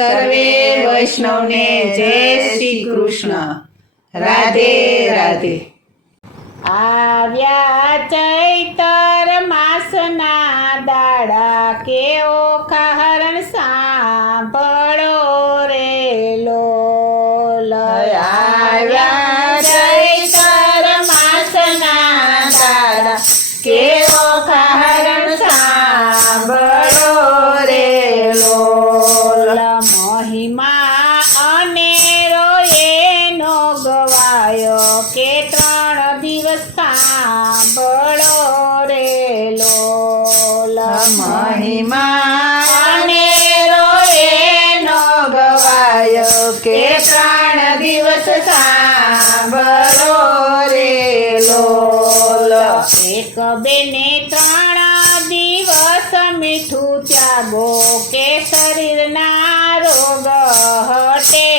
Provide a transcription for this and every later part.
સર્વે વૈષ્ણવને જય શ્રી કૃષ્ણ. રાધે રાધે. આવ્યા ચૈતર માસના દાડા કેવો હરણ સાંભળો રે લોલ. આવ્યા ચૈતર માસના દાડા કેવો હરણ સાંભળો રે લોલ. મહિમા અનેરો એનો ગવાયો કે 3 દિવસ સાંભળો રે લોલ. મહિમા અનેરો એનો ગવાયો કે 3 દિવસ સાંભળો રે લોલ. એક બેને 3 દિવસ મીઠું ત્યાગો કે શરીરના રોગ હટે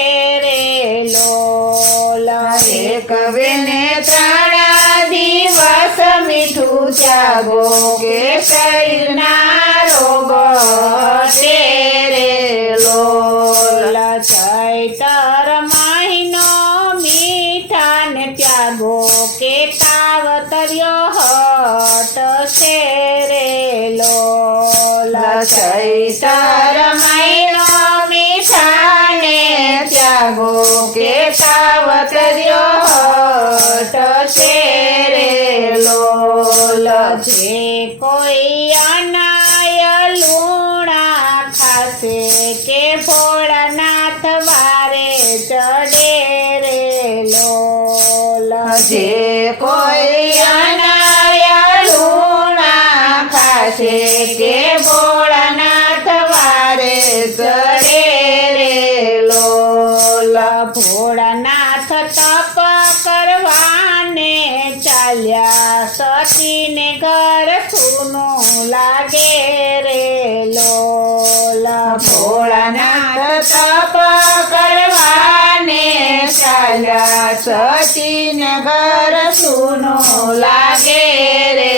રે લોલ. એક બેને 3 દિવસ મીઠું ત્યાગો કે શરીરના રોગ હટે રે લોલ. ચૈતર મહિનો મીઠાને ત્યાગો કે તાવતર્યો હટશે રે લોલ. ચૈતર મહિનો મીઠાને ત્યાગો કે તાવતર્યો હટશે રે લોલ. જે કોઈ અનાય લૂણા ખાશે કે ભોળાનાથ વારે ચડે રે લોલ. જે કોઈ અનાયા લૂણા ખાશે કે ભોળાનાથ વારે ચડે રે લોલ. ભોળાનાથ તપ કરવાને ચાલ્યા સતીને ઘર સૂનું લાગે રે લોલ. ભોળાનાથ તપ કરવાને ચાલ્યા સતીને ઘર સૂનું લાગે રે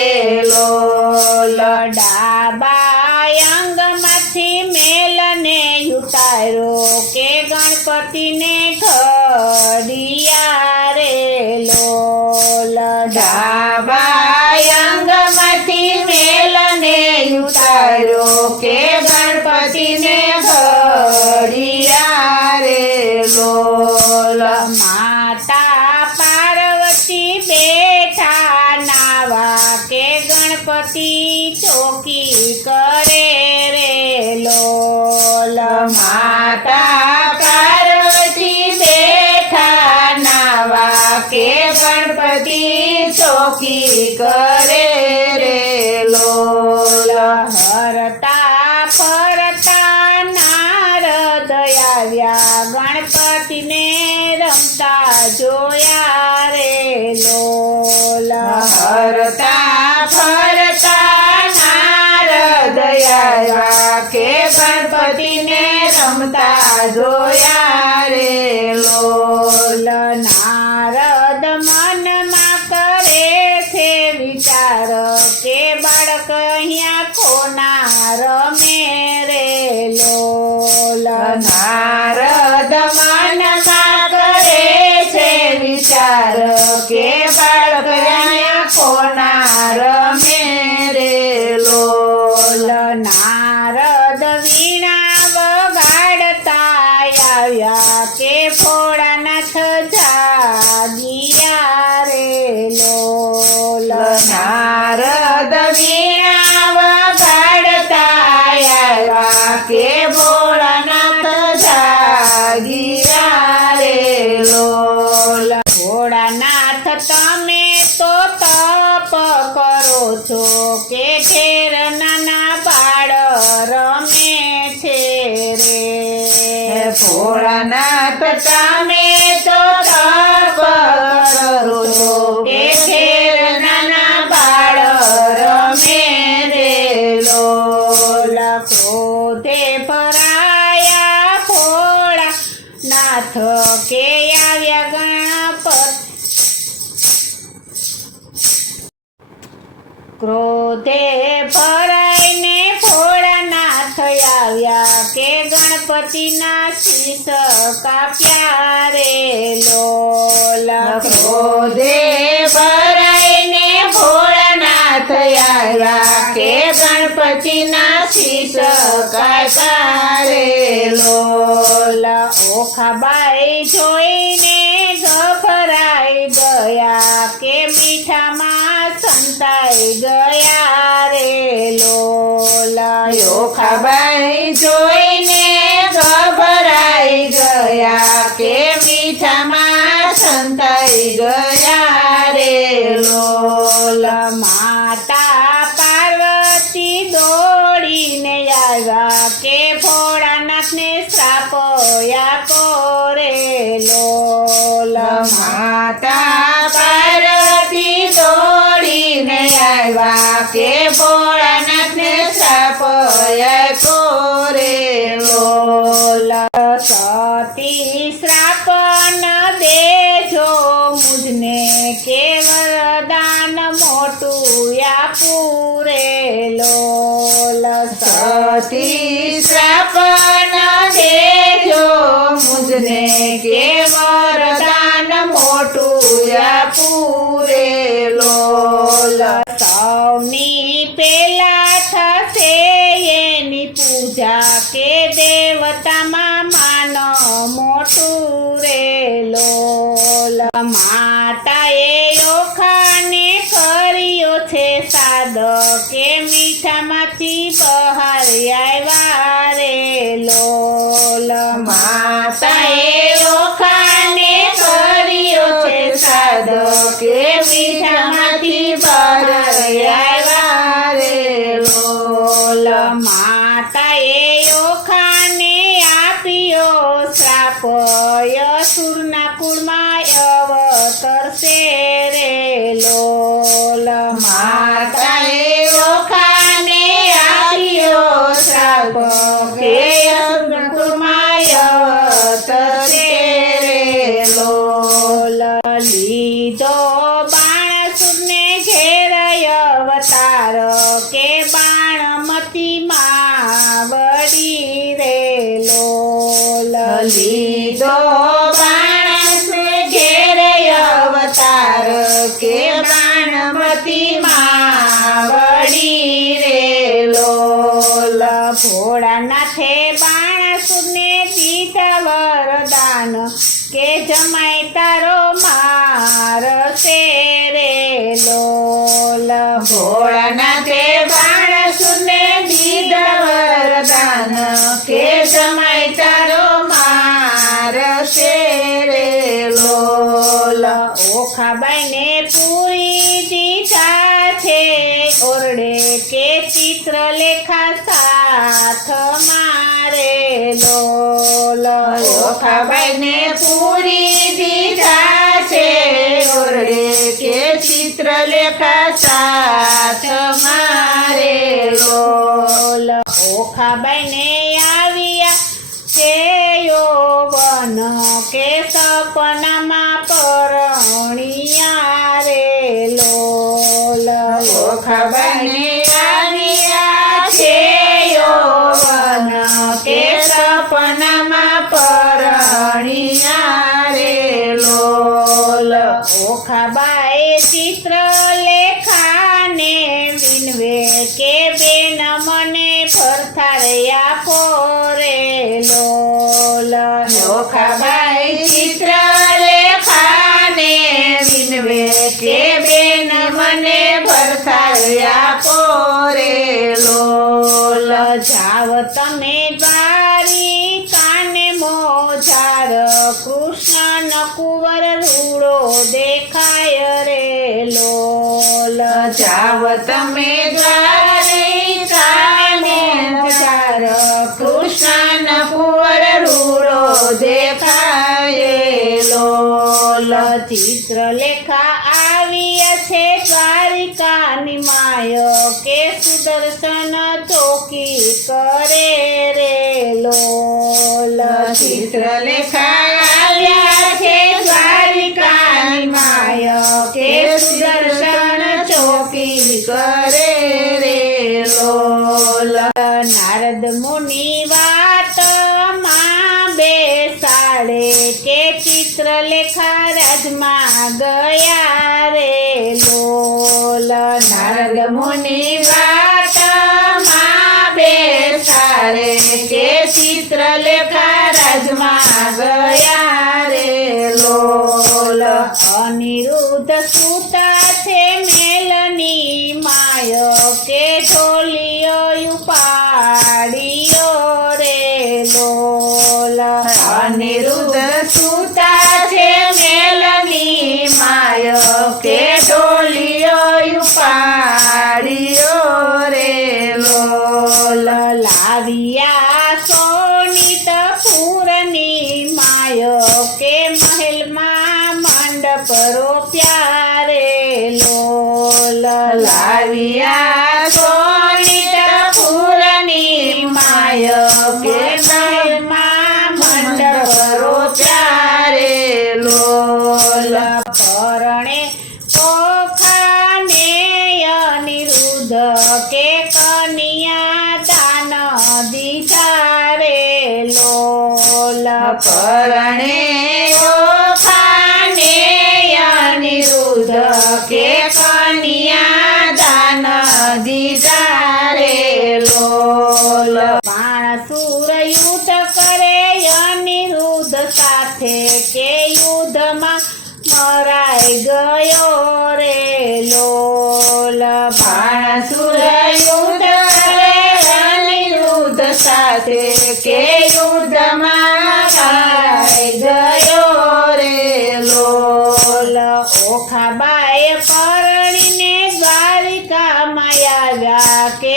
લોલ. ડાબા અંગમાંથી મેલને ઉતાર્યો કે ગણપતિને ઘડિયા રે લોલ. ડાબા અંગમાંથી મેલને ઉતાર્યો કે ગણપતિને ઘડિયા રે લોલ. માતા પાર્વતી બેઠા નાવા કે ગણપતિ ચોકી કરે રે લોલ. માતા પાર્વતી બેઠા નાવા કે ગણપતિ ચોકી કરે રે લોલ. હરતા ફરતા નારદ આવ્યા ગણપતિને રમતા જોયા રે લોલ. હરતા ફરતા નારદ આવ્યા કે ગણપતિને રમતા જોયા રે લોલ. નારદ મનમાં કરે છે વિચાર કે બાળક અહીંયા કોના રમે રે લોલ. નારદ મનમાં કરે છે વિચાર કે બાળક અહીંયા કોના રમે રે લોલ. નારદ વીણા વગાડતા આવ્યા કે ભોળાનાથ જાગિયા રે લોલ. નારદ વીણા વગાડતા આવ્યા કે ભોળાનાથ જાગિયા રે લોલ. ભોળાનાથ તમે તો તપ કરો છો કે ઘેર નાના બાળ રમે છે રે. ભોળાનાથ તમે તો તપ કરો છો કે ઘેર નાના બાળ રમે રે લોલ. ક્રોધે ભરાયા ભોળાનાથ કે આવ્યા ગણપતિ. ક્રોધે ભરાઈને ભોળાનાથ આવ્યા કે ગણ ગણપતિના શીશ કાપ્યા રે લોલ. ક્રોધે ભરાઈને ભોળાનાથ આવ્યા કે ગણપતિના શીશ કાપ્યા રે લોલ. ઓખાબાઈ જોઈને ગભરાઈ ગયા કે મીઠામાં સંતાઈ ગયા રે લોલ. ઓખાબાઈ જોઈને ગભરાઈ ગયા કે મીઠામાં સંતાઈ ગયા રે લોલ. માતા પાર્વતી દોડીને આવ્યા કે ભોળાનાથને શ્રાપ આપો રે લોલ. માતા પાર્વતી દોડીને આવ્યા કે ભોળાનાથને શ્રાપ આપ્યો રે લોલ. સતી શ્રાપ ન દેજો મુજને કે વરદાન મોટું આપું રે લોલ. સતી શ્રાપ ન દેજો મુજને કે વરદાન મોટું આપું રે લોલ. સૌની પેલા થશે એની પૂજા કે દેવતામાં માનો મોટું રે લોલ. માતાએ ઓખાને કર્યો છે સાદ કે મીઠામાંથી બહાર આવ્યા રે લોલ. માતાએ ઓખાને કર્યો છે સાદ કે મીઠામાંથી બહાર આવ્યા રે લોલ. માતાએ ઓખાને આપ્યો શ્રાપ અસુરના કુળમાં અવતરશે રે લોલ. માતાએ ઓખાને આપ્યો શ્રાપ કે અસુરકુળમાં અવતરશે રે લોલ. લીધો બાણસુરને ઘેર અવતાર કે બાણમતી વડી રે લોલ. લીધો બાણસને ઘેરે અવતાર કે બાણમતી વડી રે લોલ. ભોળાનાથે બાણસુરને દીધા વરદાન કે જમાઈ તારો મારશે રે લોલ. ભોળાનાથે બાણસુરને દીધા વરદાન કે જમાઈ તારો મારશે રે લોલ. ઓખાબાઈને પૂરી દીધા છે ઓરડે કે ચિત્રલેખા સાથ મારે લોલ. ઓખાબાઈને પૂરી દીધા છે ઓરડે કે ચિત્રલેખા સાથ મારે લોલ. ઓખાબાઈને આવ્યા છે યૌવન કે સપનામાં પરણિયા રે લોલ. ઓખાબાઈને આવ્યા છે યૌવન કે સપનામાં પરણિયા રે લોલ. ઓખાબાએ ચિત્રલેખાને વિનવે કે બેન મને ભરથારે આપો રે લોલ. ઓખાબાઈ ચિત્રલેખાને વિનવે કે બેન મને ભરથાર આપો રે લોલ. જાવ તમે દ્વારિકાને મોજાર કૃષ્ણ કુંવર રૂડો દેખાય રે લોલ. જાવ તમે દ્વારિકાને મોજાર કૃષ્ણ કુંવર રૂડો દેખાય લોલ. ચિત્રલેખા આવ્યા છે દ્વારિકાની માય કે સુદર્શન ચોકી કરે રે લોલ. ચિત્રલેખા આવ્યા છે દ્વારિકાની માય કે સુદર્શન ચોકી કરે રે લોલ. નારદ મુનિ વાત ચિત્રલેખા રાજમાં ગયા રે લોલ. નારદ મુનિ વાતમાં બેસારે કે ચિત્રલેખા રાજમાં ગયા રે લોલ. અનિરુદ્ધ સુતા છે મેલની માયો કે ઢોલિયો ઉપાડ્યો રે લોલ. અનિરુદ્ધ સુતા છે મેલની માયો કે ઢોલિયો ઉપાડ્યો રે લોલ. લાવ્યા સોનિતપુરની માયો કે મહેલમાં મંડપ રોપ્યા રે લોલ. લાવ્યા સોનિતપુરની માયો કે મહેલમાં મંડપ રોપ્યા રે લોલ. પરણે પોખાને અનિરુદ્ધ કે કન્યા દાન દીધા રે લોલ. પરણે ઓખાને અનિરુદ્ધ કે કન્યા દાન દીધા રે લોલ. બાણસુર યુદ્ધ કરે અનિરુદ્ધ સાથે કે યુદ્ધમાં મરાઈ ગયો રે લોલ. બાણાસુર યુદ્ધ કરે અનિરુદ્ધ સાથે કે યુદ્ધમાં મરાઈ ગયો રે લોલ. ઓખાબાએ પરણીને દ્વારિકામાં આવ્યા કે